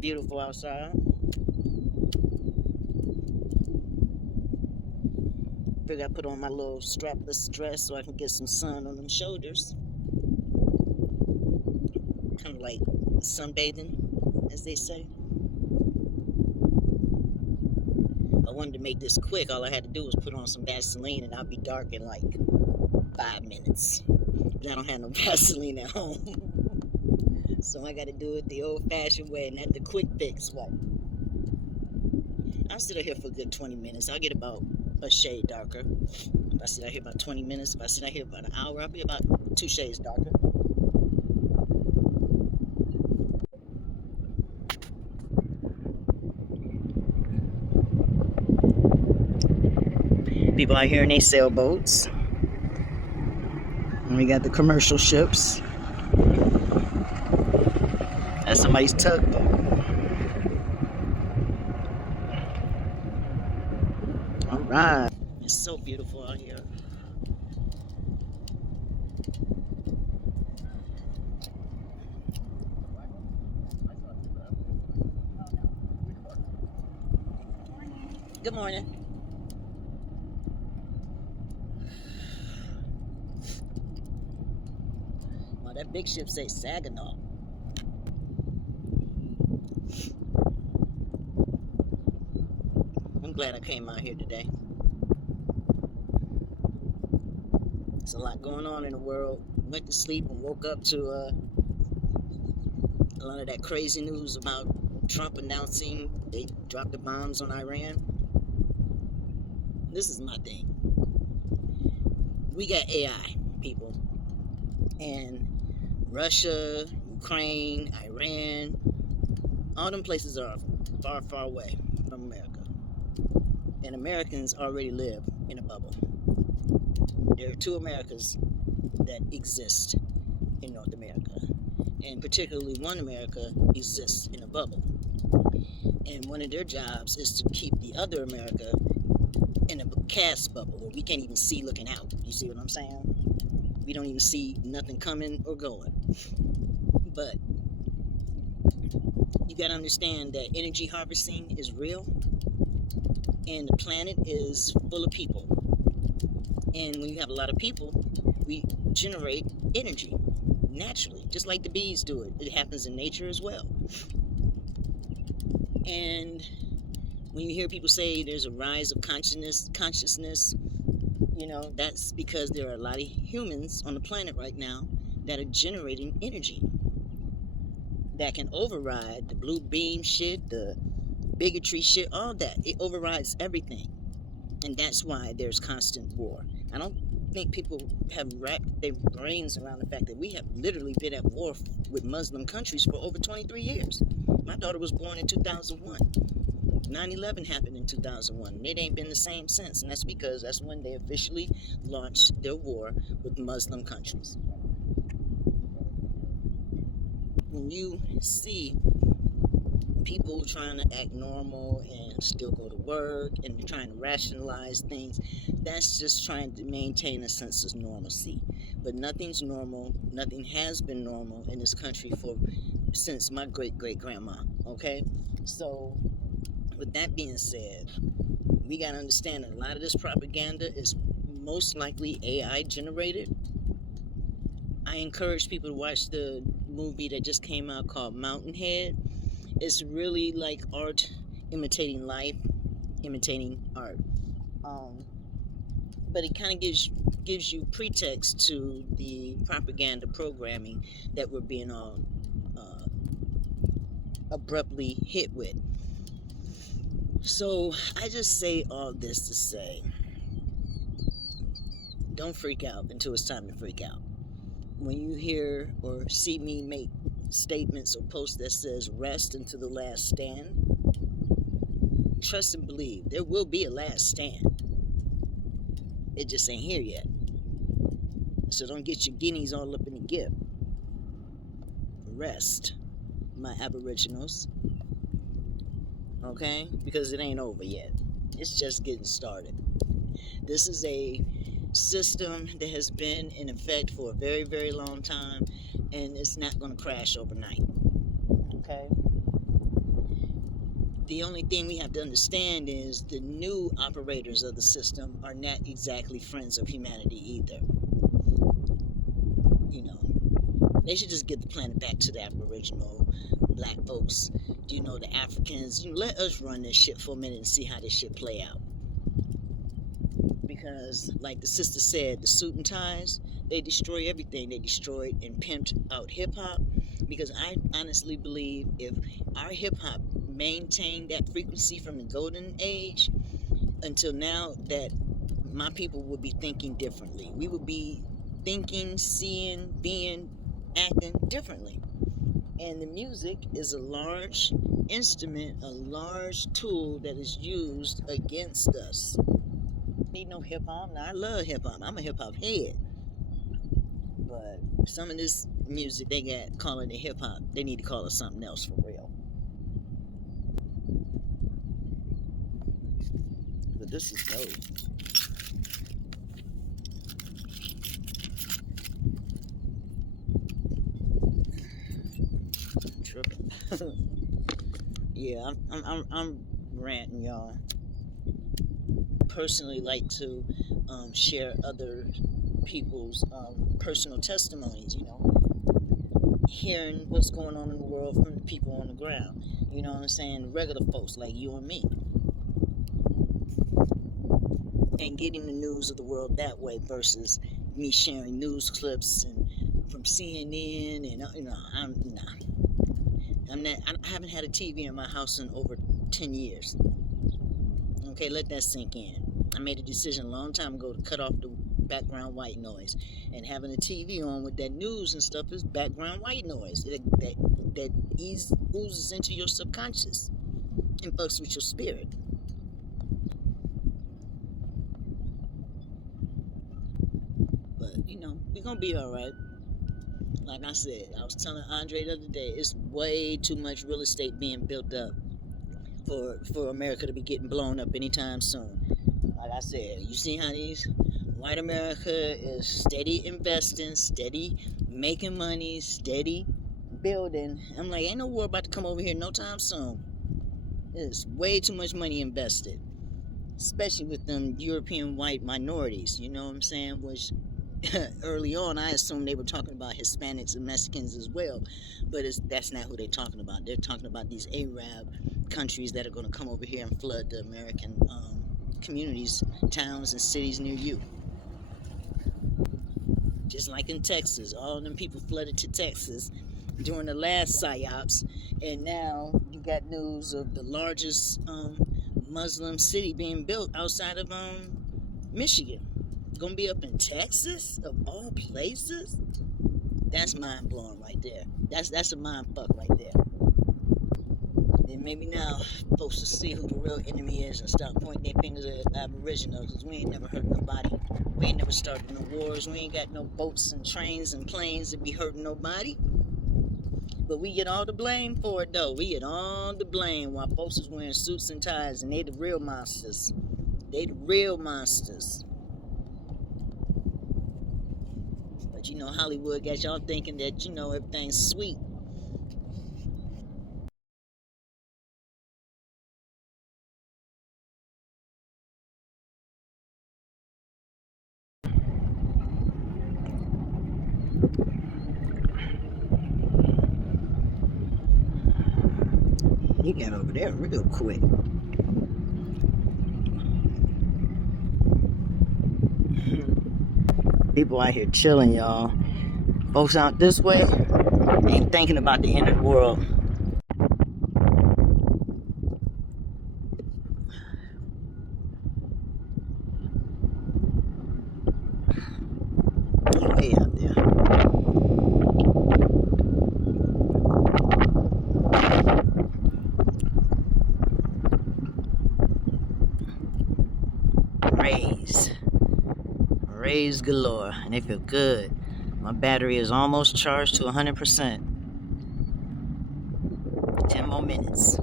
Beautiful outside. Figure I put on my little strapless dress so I can get some sun on them shoulders. Kind of like sunbathing, as they say. I wanted to make this quick. All I had to do was put on some Vaseline and I'll be dark in like 5 minutes. But I don't have no Vaseline at home. So I got to do it the old-fashioned way, and not the quick fix way. I'll sit out here for a good 20 minutes. I'll get about a shade darker. If I sit out here about 20 minutes, if I sit out here about an hour, I'll be about 2 shades darker. People out here in their sailboats. And we got the commercial ships. That's somebody's tugboat. All right. It's so beautiful out here. Good morning. Well, that big ship say Saginaw. I'm glad I came out here today. There's a lot going on in the world. Went to sleep and woke up to a lot of that crazy news about Trump announcing they dropped the bombs on Iran. This is my thing. We got AI, people. And Russia, Ukraine, Iran, all them places are far, far away from America. And Americans already live in a bubble. There are 2 Americas that exist in North America. And particularly one America exists in a bubble. And one of their jobs is to keep the other America in a cast bubble where we can't even see looking out. You see what I'm saying? We don't even see nothing coming or going. But you got to understand that energy harvesting is real. And the planet is full of people. And when you have a lot of people, we generate energy naturally, just like the bees do it. It happens in nature as well. And when you hear people say there's a rise of consciousness, you know, that's because there are a lot of humans on the planet right now that are generating energy that can override the blue beam shit, the bigotry shit, all that. It overrides everything. And that's why there's constant war. I don't think people have wrapped their brains around the fact that we have literally been at war with Muslim countries for over 23 years. My daughter was born in 2001. 9/11 happened in 2001, and it ain't been the same since. And that's because that's when they officially launched their war with Muslim countries. When you see people trying to act normal and still go to work and trying to rationalize things, that's just trying to maintain a sense of normalcy. But nothing's normal. Nothing has been normal in this country since my great-great-grandma, okay? So with that being said, we got to understand that a lot of this propaganda is most likely AI generated. I encourage people to watch the movie that just came out called Mountainhead. It's really like art imitating life, imitating art. But it kind of gives you pretext to the propaganda programming that we're being all abruptly hit with. So I just say all this to say, don't freak out until it's time to freak out. When you hear or see me make statements or posts that says rest until the last stand, trust and believe there will be a last stand. It just ain't here yet. So don't get your guineas all up in the gift. Rest, my aboriginals. Okay? Because it ain't over yet. It's just getting started. This is a system that has been in effect for a very, very long time, and it's not going to crash overnight. Okay? The only thing we have to understand is the new operators of the system are not exactly friends of humanity either. You know, they should just get the planet back to the Aboriginal black folks, the Africans. Let us run this shit for a minute and see how this shit play out. Because, like the sister said, the suit and ties, they destroy everything. They destroyed and pimped out hip-hop. Because I honestly believe if our hip-hop maintained that frequency from the golden age until now, that my people would be thinking differently. We would be thinking, seeing, being, acting differently. And the music is a large instrument, a large tool that is used against us. Need no hip-hop. Now, I love hip-hop. I'm a hip-hop head. But some of this music they got calling it hip-hop, they need to call it something else for real. But this is dope. I'm tripping. Yeah, I'm ranting, y'all. Personally like to share other people's personal testimonies, hearing what's going on in the world from the people on the ground, you know what I'm saying, regular folks like you and me, and getting the news of the world that way versus me sharing news clips and from CNN and I haven't had a TV in my house in over 10 years. Okay, let that sink in. I made a decision a long time ago to cut off the background white noise, and having a TV on with that news and stuff is background white noise that oozes into your subconscious and fucks with your spirit. But we're gonna be all right. Like I said, I was telling Andre the other day, it's way too much real estate being built up for America to be getting blown up anytime soon. Like I said, you see how these white America is steady investing, steady making money, steady building. I'm like, ain't no war about to come over here no time soon. There's way too much money invested, especially with them European white minorities, you know what I'm saying, which early on I assumed they were talking about Hispanics and Mexicans as well, but that's not who they're talking about. They're talking about these Arab countries that are going to come over here and flood the American communities, towns, and cities near you. Just like in Texas, all them people flooded to Texas during the last psyops, and now you got news of the largest Muslim city being built outside of Michigan. Gonna be up in Texas, of all places. That's mind blowing right there. That's a mind fuck right there. And maybe now folks will see who the real enemy is and start pointing their fingers at Aboriginals, because we ain't never hurt nobody. We ain't never started no wars. We ain't got no boats and trains and planes to be hurting nobody. But we get all the blame for it, though. We get all the blame while folks is wearing suits and ties, and they the real monsters. They the real monsters. But Hollywood got y'all thinking that, everything's sweet. He got over there real quick. People out here chilling, y'all. Folks out this way ain't thinking about the end of the world. Way out there. Rays galore, and they feel good. My battery is almost charged to 100%. 10 more minutes.